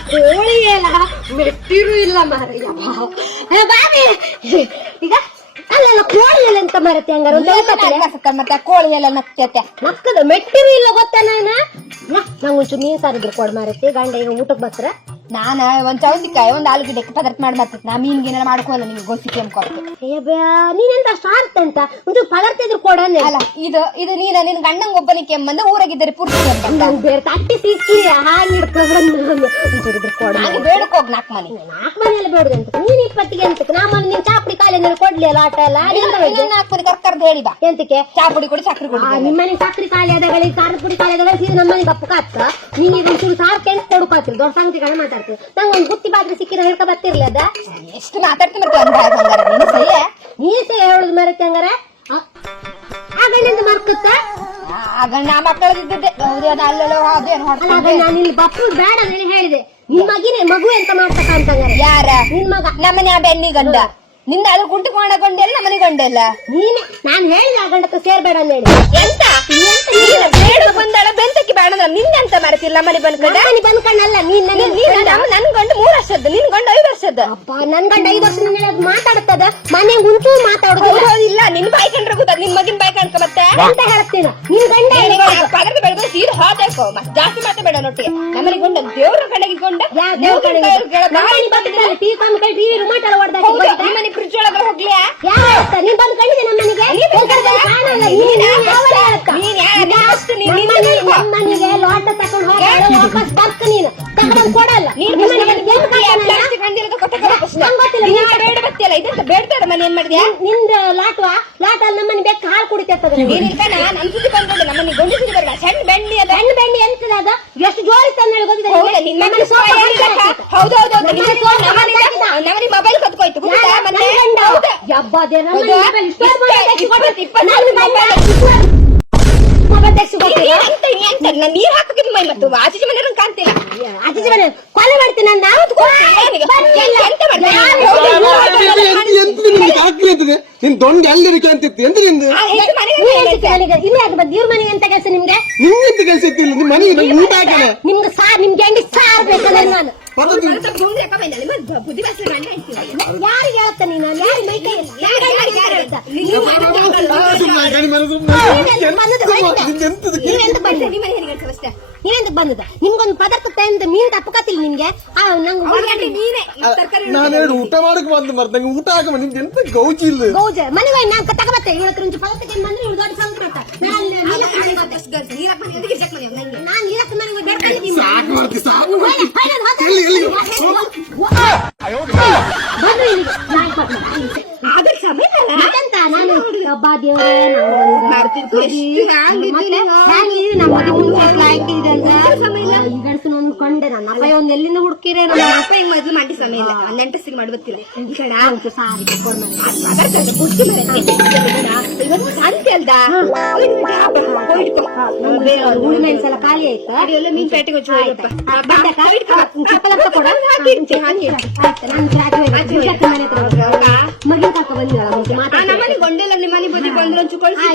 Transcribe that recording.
ಕೋಳಿ ಎಲ್ಲ ಮೆಟ್ಟಿರು ಇಲ್ಲ ಮಾರಯ್ಯ ಬಾಬಿ ಈಗ ಅಲ್ಲೆಲ್ಲ ಕೋಳಿ ಎಲ್ಲ ಎಂತ ಮರತ್ತೆ ಹಂಗಾರ ಮತ್ತೆ ಕೋಳಿ ಎಲ್ಲ ನಕ್ಕತೆ ನಕ್ಕದ ಮೆಟ್ಟಿರು ಇಲ್ಲ ಗೊತ್ತಾ ನಂಗೆ ಒಂಚೂರು ನೀನ್ ಸಾರಿದ್ರು ಕೊಡ್ ಮಾರತ್ತೆ ಗಂಡ ಈಗ ಊಟಕ್ಕೆ ಬರ್ತಾರ ನಾನ ಒಂದ್ ಚೌತಿಕಾಯಿ ಒಂದ್ ಆಲೂಗಡ್ಡೆ ಪದಾರ್ಥ ಮಾಡಿ ಬರ್ತೈತಿ ನಾ ಮೀನ್ಗೇನ ಮಾಡ್ಕೋಲ್ಲ ನಿಮ್ಗೆ ಗೋಸಿಕೆ ಅನ್ಕೊಟ್ಟು ನೀನೆಂತ ಅಷ್ಟು ಆರ್ತ ಅಂತ ಒಂದು ಪದಾರ್ಥ ಇದ್ರು ಕೊಡನೆ ಅಲ್ಲ ಇದು ನೀನ ನಿನ್ ಗಂಡಂಗ್ ಒಬ್ಬನಿಗೆ ಕೆಮ್ಮಂದ ಊರಾಗಿದ್ದಾರೆ ಪೂರ್ತಿ ಬೇರೆ ತಟ್ಟಿ ಸಿಕ್ಕಿ ಹಾಗೆ ಹಿಡ್ಕೊಂಡು ಒಂಚೂರಿದ್ರು ಕೊಡ ಬೇಡಕ್ ಹೋಗ್ ನಾಲ್ಕು ಮನೆಯಲ್ಲಿ ಬೇಡದಂತ ನೀನ್ ಇಪ್ಪತ್ತಿಗೆ ಅಂತ ನಾ ನಿನ್ ಚಾಪಡಿ ಕಾಲಿನ ಕೊಡ್ಲಿ ಅಲ್ಲ ಆಟ ಅಲ್ಲ ನಾಲ್ಕು ಮನೆ ಕರ್ಕರ್ದು ಹೇಳಿ ಬಾ ಎಂತಕ್ಕೆ ಚಾಪುಡಿ ಕೊಡಿ ಸಕ್ರೆ ಕೊಡಿ ನಿಮ್ಮನೆ ಸಕ್ರೆ ಖಾಲಿ ಆದಗಳಿಗೆ ಖಾರದ ಪುಡಿ ಖಾಲಿ ಆದಾಗ ಸೀದಾ ನಮ್ಮನೆ ಕಪ್ಪು ಕಾತ್ತ ನೀನ್ ಒಂಚೂರು ಸಾರ್ ಕೆಂಟ್ ಕೊಡುಕಾತಿರಿ ದೊಡ್ಡ ಸಂಗತಿಗಳನ್ನ ಮಾತಾಡ್ತೀವಿ ನಂಗೆ ಒಂದ್ ಗುತ್ತಿ ಬಾದ್ರೆ ಸಿಕ್ಕಿರ ಹೇಳ್ಕೊ ಬರ್ತಿರ್ಲಿ ಅದ ಎಷ್ಟು ಮಾತಾಡ್ತೀನಿ ಮತ್ತೆ ನೀನ್ ಸಹ ಹೇಳುದು ಮರತ್ತೆ ಹಂಗಾರ ಆಗಣ್ಣ ಮರ್ಕತ್ತ ಆಗಣ್ಣ ಮಕ್ಕಳದಿದ್ದೆ ನಾನು ಇಲ್ಲಿ ಬಪ್ಪು ಬೇಡ ಅಂತ ಹೇಳಿದೆ ನಿನ್ ಮಗಿನೇ ಮಗು ಎಂತ ಮಾಡ್ತಕ್ಕ ಅಂತಂಗಾರೆ ಯಾರ ನಿನ್ ಮಗ ನಮ್ಮನೆ ಆ ಬೆನ್ನಿ ಗಂಡ ನಿಂದ ಅದು ಗುಂಟು ಕೊಂಡಲ್ಲ ನಮ್ಮನೆ ಗಂಡಲ್ಲ ನೀನೆ ನಾನ್ ಹೇಳಿದ ಆ ಗಂಡಕ್ಕೆ ಸೇರ್ಬೇಡ ಅಂತ ಹೇಳಿ ಎಂತ ಬೇಡ ಬಂದಾಳ ಬೆಂತಕ್ಕೆ ಬೇಡ ನಿಂದೆಂತ ಮಾಡ್ತಿಲ್ಲ ಮನೆ ಬಂದ್ಕೊಂಡ ಬಂದ್ಕೊಂಡಲ್ಲ ನನ್ ಗಂಡ 3 ವರ್ಷದ್ದು ನಿನ್ ಗಂಡ 5 ವರ್ಷದ್ದು ಅಪ್ಪ ನನ್ ಗಂಡ 5 ವರ್ಷದ ಮಾತಾಡುತ್ತದ ಮನೆ ಉಂಟು ಮಾತಾಡುದು ಇಲ್ಲ ನಿನ್ ಬಾಯ್ ಕಂಡ್ರೆ ಗೊತ್ತ ನಿನ್ ಮಗಿನ ಬಾಯ್ ಕಾಣ್ಕ ಮತ್ತೆ ಅಂತ ಹೇಳ್ತೀನಿ ನಿನ್ ಗಂಡ ಪದರದ ಬೆಳೆದ ಸೀದ ಹೋಗ್ಬೇಕು ಮತ್ತೆ ಜಾಸ್ತಿ ಮಾತಾಡಬೇಡ ನೊಟ್ಟಿಗೆ ನಮ್ಮನೆ ಗಂಡ ದೇವ್ರ ಕಡೆಗೆ ಗೊಂಡ ಟಿವಿ ರಿಮೋಟ್ ಎಲ್ಲ ಹೊಡೆದ ನಿಮ್ಮನೆ ಫ್ರಿಜ್ ಒಳಗೆ ಹೋಗ್ಲಿ ನೀನ್ ಬಂದ್ ಕಂಡಿದೆ ನಮ್ಮನಿಗೆ ಲೋಟ ತಕೊಂಡ್ ಹೋಗ ವಾಪಸ್ ಬರ್ತ ನೀನು ತಗೊಂಡ್ ಕೊಡಲ್ಲ ಬೇಡ್ತಾರ ಮನೆ ಏನ್ ಮಾಡಿದ್ಯಾ ನಿಂದ ಲಾಟ ಅಲ್ಲಿ ನಮ್ಮನೆ ಬೆಕ್ಕ ಹಾಲು ಕುಡಿತದ ನನ್ ಸುದ್ದಿ ಬಂದ್ರೆ ನಮ್ಮನೆ ಗಂಡು ಸುದ್ದಿ ಬರಲ್ಲ ಸಣ್ಣ ಬೆಂಡಿ ಅದ ಸಣ್ಣ ಬೆಂಡಿ ಎಂತದ ಅದ ಎಷ್ಟು ಜೋರಿ ತಂದ ನಮ್ಮನೆ ಮೊಬೈಲ್ ಕತ್ಕೋಯ್ತು ನೀರ್ ಹಾಕಿದ್ ಮೈ ಮತ್ತು ಆಚೆ ಮನೆ ಕಾಣ್ತಿಲ್ಲ ಆಚೆ ಮನೆ ಕೊಲೆ ಮಾಡ್ತೀನಿ ನಿನ್ ದೊಂಡ ಎಲ್ಲಿರಿಕೆ ಅಂತಿತ್ತು ಎಂತ ನಿಂದು ದೇವ್ರ ಮನೆಗೆ ಎಂತ ಕೆಲಸ ನಿಮ್ಗೆ ನಿಮ್ಗೆಂತ ಕೆಲಸ ಇತ್ತಿಲ್ಲ ನಿಮ್ ಮನೆಗೆ ಊಟ ಹಾಕನೆ ನಿಮ್ಗೆ ನಿಮ್ಗೆ ಹೆಂಡಿ ಸಾರ್ ಬೇಕಲ್ಲ ನಾನು ಬುದ್ಧಿ ಯಾರಿಗೆ ಹೇಳ್ತ ನೀನು ನೀವೆಂತ ಬಂದದ ನಿಮ್ಗೊಂದು ಪದಾರ್ಥ ತಂದ ಮೀನ್ ತಪ್ಪಕತ್ತಿಲ್ಲ ನಿಮ್ಗೆ ನಾನೇನು ಊಟ ಮಾಡಕ್ ಬಂದು ಮರ್ದಂಗ ಊಟ ಹಾಕ ನಿಮ್ಗೆ ಎಂತ ಗೌಜಿ ಇಲ್ಲ ಗೌಜ ಮನೆಗೆ ನಾನ್ ತಗೋಬತ್ತೆ ಇವತ್ತು ಒಂದು ಪದಾರ್ಥ ಬಂದ್ರೆ ಇವ್ರು ದೊಡ್ಡ ಸಂಕಟ ನಾನು ನೀರಕ್ಕೆ ಮನೆಗೆ ಬೇಡ್ಕೊಂಡಿದ್ದೀನಿ ಗಂಡಸನೊಂದು ಕೊಂಡೆ ನನ್ನ ಅಪ್ಪ ಒಂದ್ ಎಲ್ಲಿಂದ ಹುಡುಕಿರೇ ನಮ್ಮ ಅಪ್ಪ ಹಿಂಗ್ ಮೊದ್ಲು ಮಾಡಿ ಸಮಯ ಇಲ್ಲ ನೆಂಟಸಿಗೆ ಮಾಡಿ ಗೊತ್ತಿಲ್ಲ ಈ ಕಡೆ ಸಾರಿ ಇವತ್ತು ಸಂತೆ ಅಲ್ದ ಹುಳಿ ಮೆಣಸೆಲ್ಲ ಖಾಲಿ ಆಯ್ತಾ ಎಲ್ಲ ಮೀನ್ ಪೇಟೆಗೆ ಮಗಿನ ಕಾಕ ಬಂದಿಲ್ಲ ನಮ್ಮನೆ ಗೊಂಡೆಲ್ಲ ನಿಮ್ಮನೆ ಬದಿ ಬಂದ್ರೆ ಒಂಚು ಕಳ್ಸಿ